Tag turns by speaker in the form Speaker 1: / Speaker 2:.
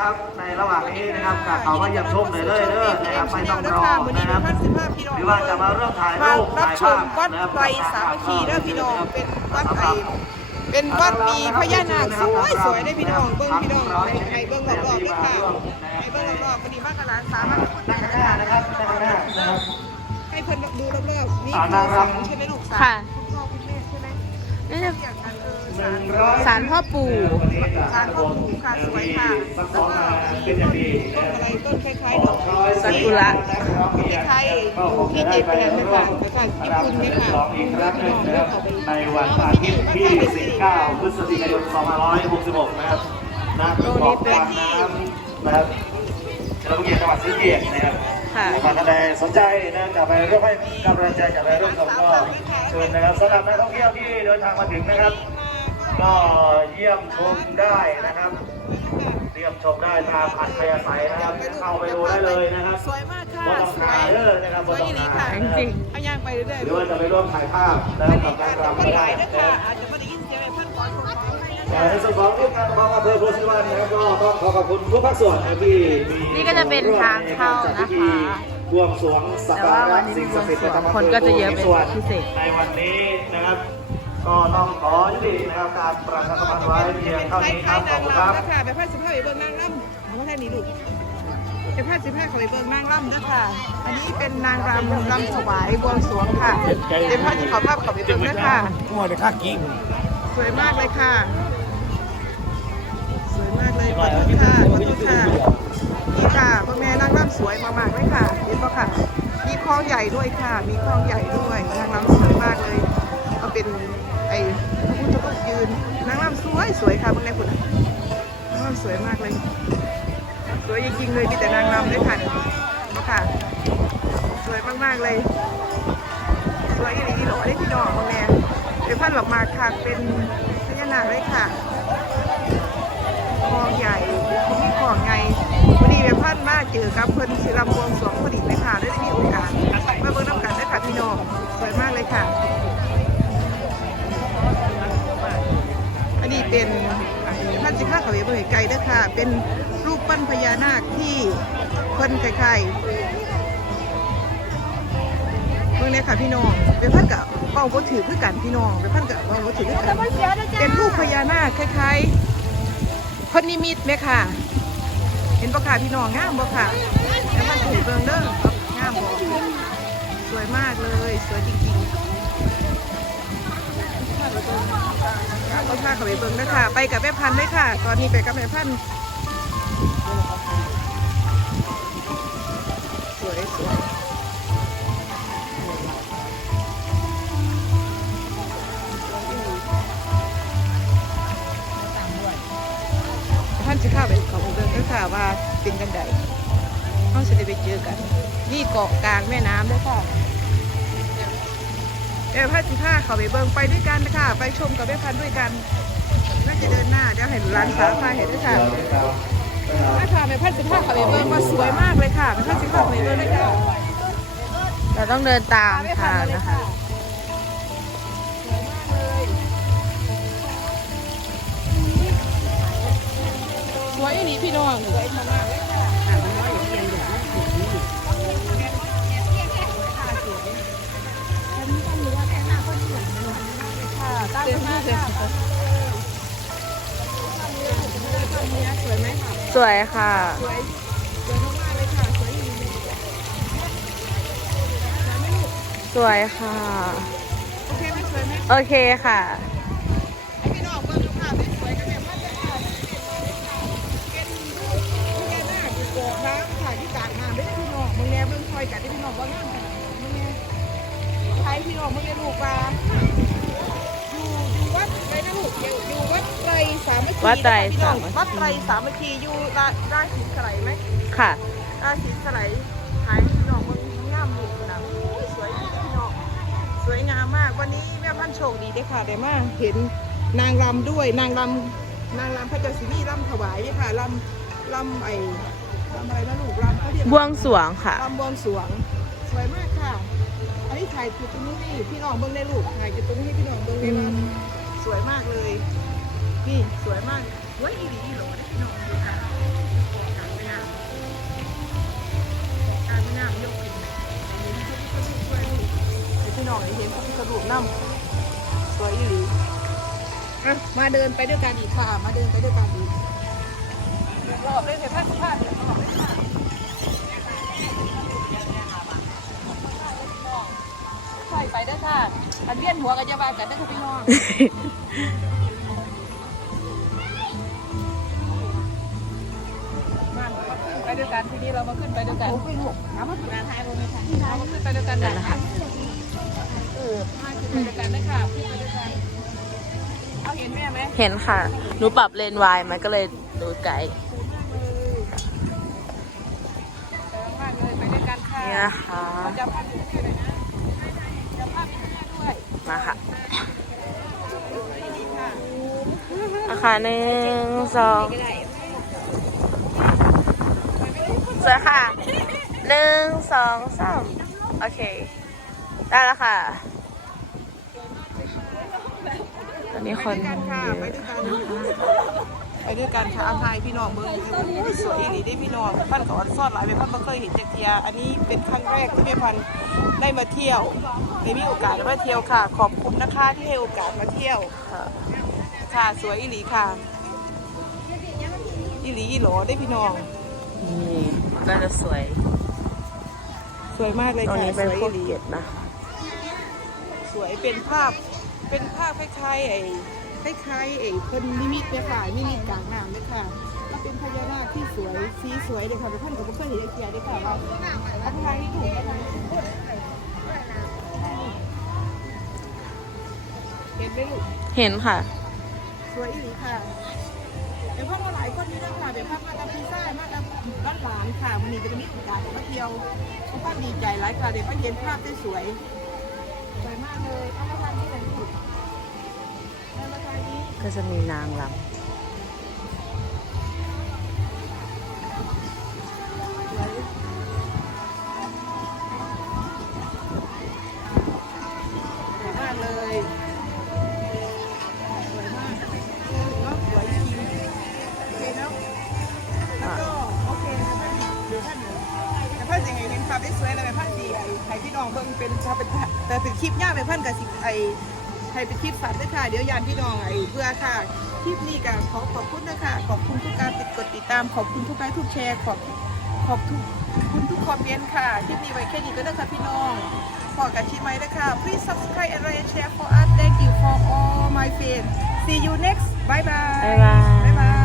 Speaker 1: นะครับ ในระหว่างนี้นะครับกับเขามาเยี่ยมชมเลยเลยเด้อนะครับไม่ต้องรอ
Speaker 2: วันนี้
Speaker 1: นะค
Speaker 2: เป็
Speaker 1: รั
Speaker 2: น
Speaker 1: บ
Speaker 2: พันสิบห้าพี่น้อง
Speaker 1: หรือว่าจะมาเริ่มถ่าย
Speaker 2: มา
Speaker 1: รูป
Speaker 2: รับ
Speaker 1: ถ่าย
Speaker 2: ช
Speaker 1: ภามพ
Speaker 2: วัด
Speaker 1: นะครับ
Speaker 2: ไตรสามัคคีเด้อพี่น้องเป็นวัดไอเป็นวัดมีพญานาคสวยสวยได้อพี่น้องเบิ้งพี่น้องให้เบิ้งรอบๆด้วยค่ะให้เบิ้งรอบๆวันนี้บ้านกะลานสามารถ
Speaker 1: นั่งข้างหน้านะครับนั่งข้างหน้านะครับ
Speaker 2: ให้เพิ่นดูรอบๆนี่
Speaker 1: อ่านางรำ
Speaker 2: ใช่ไหมลูกสาว
Speaker 3: ค่ะ
Speaker 2: คุณพ่อคุณแม่ใช่ไหม
Speaker 3: ศาลพ่อปู่
Speaker 2: สารพ่อปู่ค่ะสวยค่ะ
Speaker 1: สักส
Speaker 2: แล้
Speaker 1: อ
Speaker 2: ว
Speaker 1: ง
Speaker 2: ก็
Speaker 1: มา
Speaker 2: มี
Speaker 1: เป็นอ
Speaker 2: ต้
Speaker 1: ย่าง
Speaker 2: น
Speaker 1: ดี
Speaker 2: ต้นอะไรต้นคล้ายๆดอก
Speaker 3: ซากุระ
Speaker 2: ที่ไทยอยู่ที่เจ็ดแดนนะคะแล้วก็ญี่ปุ่นเนี่ยค่ะ
Speaker 1: ลองอีกครั้งหนึ่งนะครับในวันอาทิตย์ที่ 19 พฤศจิกายน 2566 นะครับณตรงบอกกลางน้ำนะครับเฉลิมพระเกียรติจังหวัดศรีสะเกษนะครับ
Speaker 3: ค่ะ
Speaker 1: ท่านใดสนใจนะจะไปร่วมให้กำลังใจจะไปร่วมชมก็เชิญนะครับสำหรับนักท่องเที่ยวที่เดินทางมาถึงนะครับ ก็เยี่ยมชมได้นะครับเยี่ยมชมได้ตามอัธยาศัยนะครับเข้าไปดูได้เลยนะครับ
Speaker 2: สวยมากค่ะ
Speaker 1: บนหลัง
Speaker 2: สว
Speaker 1: คายเลยนะครับ
Speaker 2: ส
Speaker 1: บ
Speaker 2: วนย
Speaker 1: หลั
Speaker 2: อี
Speaker 1: ง
Speaker 2: นี้
Speaker 1: คา
Speaker 2: ค่ะ
Speaker 1: นะครับ
Speaker 3: จริง
Speaker 2: เอาย่างไปเรื่อย
Speaker 1: ห
Speaker 2: ๆ
Speaker 1: รือว่าจะไปร่วมถ่ายภาพนะ
Speaker 2: อัน
Speaker 1: ครั
Speaker 2: นี้
Speaker 1: บกับ
Speaker 2: อาจ
Speaker 1: การ
Speaker 2: จะ
Speaker 1: รำ
Speaker 2: ไม่
Speaker 1: ก็
Speaker 2: ไหล
Speaker 1: ได้
Speaker 2: ด้วย
Speaker 1: นะ
Speaker 2: ค่ะอาจจะไม่ได้ยินเสียงอะไรเพื่อนขอชมขอให้นะ
Speaker 1: แต่
Speaker 2: คะ
Speaker 1: ในส่วนของที่การของอำเภอโพธิวันนะครับก็ต้องขอขอบคุณทุกภาคส่วนนะครับที่มี
Speaker 3: นี่ก็จะเป็นทางเข้านะคะ
Speaker 1: ร่วมในกรจัดพิธีบวงสรวงสัก
Speaker 3: แต่
Speaker 1: กา
Speaker 3: ว่าวั
Speaker 1: ระ
Speaker 3: นนี้
Speaker 1: สิ่งศักดิ์สิทธิ์ประจำอำเภอ
Speaker 3: คนก็จะเยอะเป็น
Speaker 1: โพธิ
Speaker 3: พิเศษ
Speaker 1: ในวันนี้นะครับ ก็ต้องขอยุตินะครับการประชาสัมพันธ์ไว้เพียง
Speaker 2: เป็น
Speaker 1: เท่า
Speaker 2: คล้
Speaker 1: นี้ครับขาอยบ
Speaker 2: ๆ
Speaker 1: คุณ
Speaker 2: นาง
Speaker 1: ครับ
Speaker 2: รำนะคะไปพาดสิบห้าไปเบิ่งนางรำเอามาแค่นี้ลูกไปพาดสิบห้าเขาไปเบิ่งนางรำนะคะอันนี้เป็นนางรำรำถวายบวงสรวงค่ะเดี๋ยวพ่อจะขอภาพเขาไปเบิ่งนะคะ
Speaker 4: หัวในข้ากิ้ง
Speaker 2: สวยมากเลยค่ะ สวยมากเลยขอบคุณค่ะขอบคุณค่ะนี่ค่ะพ่อแม่นางรำสวยมากๆเลยค่ะเห็นปะค่ะ มีคลองใหญ่ด้วยค่ะ มีคลองใหญ่ วยมากเลย สวยจริงๆเลยมีแต่นางรำด้วยค่ะนี่ค่ะ สวยมากๆเลยสวยอีหลีอีโหลได้พี่น้องพ่อแม่เป็นพันหลอกมาค่ะเป็นพญานาคเลยค่ะคลองใหญ่คุณมีคลองใหญ่วันนี้เป็นพันมาเจอกับเพิ่นศิลำวงสวงพอดีไหมค่ะได้มีโอกาสมาเบิ่งน้ำกันด้วยค่ะพี่น้องสวยมากเลยค่ะ อันนี้เป็น สิข้าเขาเบิ่งไกลเด้อค่ะ เป็นรูปปั้นพญานาคที่เพิ่นคล้ายๆเมื่อนี้ค่ะพี่น้องเป็นพันกับเป้าบ่ถือคือกันพี่น้องเป็นพันกับเป้าบ่ถือคือกันเป็นรูปพญานาคคล้ายๆคนนิมิตไหมค่ะ เห็นบ่ค่ะพี่น้องงามบ่ค่ะแล้วพันถือเบิ่งเด้องามบ่สวยมากเลยสวยจริงๆ ก็พาเขาไปเบิ่งนะค่ะ ไปกับแม่พันธุ์ด้วยค่ะ ตอนนี้ไปกับแม่พันธุ์สวยสวยท่านจะข้าไปเของเดินก็ค่ะว่าเป็นกันใดเขาจะได้ไปเจอกัน นี่เกาะกลางแม่น้ำด้วยค่ะ เดี๋ยวพระสิผ้าเขาไปเบิงไปด้วยกันนะคะไปชมกับแม่พันด้วยกันน่าจะเดินหน้าเดี๋ยวให้ร้านสาพาเห็นด้วยค่ะถ้าพาแม่พันสิผ้าเขาไปเบิงมาสวยมากเลยค่ะแม่พันสิผ้าเขาไปเบิงด้วยค่ะ
Speaker 3: เราต้องเดินตาม
Speaker 2: พาแม่
Speaker 3: ทา
Speaker 2: พันะ
Speaker 3: คะ
Speaker 2: สวยเลยสวยอีหลีพี่น้องสวยมากๆเลย วยค่ะ
Speaker 3: สวย
Speaker 2: สวยมากๆเลยค่ะ สวยอยู่ดีสวย
Speaker 3: ค่ะ
Speaker 2: โอเคไหมสวยไหม
Speaker 3: โอเคค่ะ
Speaker 2: ให้พี่น้องเบิ่งดูค่ะสวยกันแบบว่าจะค่ะเป็นรูปพญานาคอยู่โกกน้ำค่ะที่กลางน้ำไม่ได้พี่น้องมึงแน่เบิ่งคอยกันที่พี่น้องว่างามขนมึงแน่ใช้พี่น้องมึงแน่ลูกว่า อยู่อยู่วัดอะไรนะลูกอยู่อยู่วัดไตรสามัคคี
Speaker 3: วัดไตร
Speaker 2: นะคะพี่น้อง
Speaker 3: สามัคคี
Speaker 2: วัดไตรสามัคคีอยู่ราราศีสไลไหม
Speaker 3: ค่ะ
Speaker 2: ราศีสไลขายให้พี่น้องมึงงามลูกนะโอ้ยสวยจริงพี่น้องสวยงามมากวันนี้แม่พันธุ์โชคดีได้อค่ะได้มาเห็นนางรำด้วยนางรำนางรำพระเจ้าสินีรำถวายเนี่ยค่ะรำรำไอ้รำอะไรนะลูกรำเขาเรียก
Speaker 3: บวงสรวงค่ะ
Speaker 2: รำบวงสรวง สวยมากค่ะ ได้ถ่ายจุดตรงนี้นี่พี่น้องเบิ้งได้ลูกถ่ายจุดตรงนี้ให้พี่น้องเบิ้งได้ว่าสวยมากเลย นี่สวยมากเว้ยอีดีอีหลงพี่น้องดูค่ะการไม่น่าการไม่น่ายกขึ้นพี่น้องเห็นพวกกระดูกน้ำสวยอีหลีมาเดินไปด้วยกันอีกค่ะ มาเดินไปด้วยกันอีกรอบเลยเถอะพัดพัดค่ะ อันเวียนหัวกันจะบากันเด้อค่ะพี่น้องมาไปด้วยกันทีนี้เรามาขึ้นไปด้วยกันโอ้ยลูกเอามาถึงอาทายบนนี้ค่ะเรามาขึ้นไปด้วยกันนะคะเออมาขึ้นไปด้วยกันนะคะขึ้นไปด้วยกันเอาเห็นแม่ไหม
Speaker 3: เห็นค่ะ หนูปรับเลนส์วายมันก็เลยดูไกล
Speaker 2: เออมากเลยไปด้วยกันค่ะ
Speaker 3: นี่นะคะ
Speaker 2: เราจะภาพอยู่ที่ไหนนะจะภาพอยู่ที่ด้วย
Speaker 3: มาค่ะ
Speaker 2: นี่ค่ะ
Speaker 3: นะคะหนึ่งสองสวยค่ะหนึ่งสองสามโอเค ได้แล้วค่ะ ตอนนี้คน
Speaker 2: ไปด้วยกันค่ะ
Speaker 3: เย
Speaker 2: ไป
Speaker 3: อะ
Speaker 2: ด้วยกันไปด้วยกันค่ะอาทยพี่น้องเบิ้งสวยอีหลีได้พี่น้องพันกับออนซอดหลายไปพันไม่เคยเห็นจักเทีย อันนี้เป็นครั้งแรกที่แม่พันได้มาเที่ยวได้มีโอกาสมาเที่ยวค่ะ ขอบคุณนะคะที่ให้โอกาสมาเที่ยว
Speaker 3: ค่ะ
Speaker 2: ค่ะ สวยอีหลีค่ะ อีหลีอีหลอได้พี่น้อง
Speaker 3: นี่มันก็จะสวย
Speaker 2: สวยมากเลย
Speaker 3: ตรง
Speaker 2: ค่ะ
Speaker 3: นี้เป็น
Speaker 2: สวย
Speaker 3: พว
Speaker 2: อี
Speaker 3: ก
Speaker 2: หลี
Speaker 3: เกล็ดนะ
Speaker 2: สวยเป็นภาพ เป็นภาพคล้ายๆไอ้คล้ายๆไอ้เพิ่นนิมิตเนี่ยค่ะนิมิตกลางน้ำเนี่ยค่ะก็เป็นพญานาคที่สวยสีสวยเลยค่ะแต่ท่านก็ไม่เคยเห็นเทียเลยค่ะว่าอันทางที่ถูกนะคะเห็นไหมลูก
Speaker 3: เห็นค่ะ
Speaker 2: สวยอีหลีค่ะ เดี๋ยวพ่อมาหลายคนนี้นะค่ะ เดี๋ยวพ่อมาตาพิซซ่ามาตาบ้านหลานค่ะวันนี้จะมีโอกาสเดี๋ยวมาเที่ยวพ่อดีใจหลายค่ะ เดี๋ยวพ่อเห็นภาพได้สวยสวยมากเลยเอามาทานที่ไหนลูกเอมาทานนี้
Speaker 3: ก็จะมีนางรำ
Speaker 2: ไอ้ไทยพี่น้องเบิ่งเป็นถ้าเป็นแต่เป็นคลิปยากไปเพิ่นกับสิไอ้ไทยเป็นคลิปสัตว์ด้วยค่ะ เดี๋ยวยานพี่น้องไอ้เพื่อค่ะ คลิปนี้ก็ขอขอบคุณนะคะขอบคุณทุกการติดกดติดตาม ขอบคุณทุกไลค์ทุกแชร์ ขอบขอบทุกคุณทุกคอมเมนต์ค่ะ คลิปนี้ไว้แค่นี้ก็ได้ค่ะพี่น้องขอกันที่ไหมนะคะ please subscribe and like and share for us thank you for all my friends see you next bye bye ำบ๊าย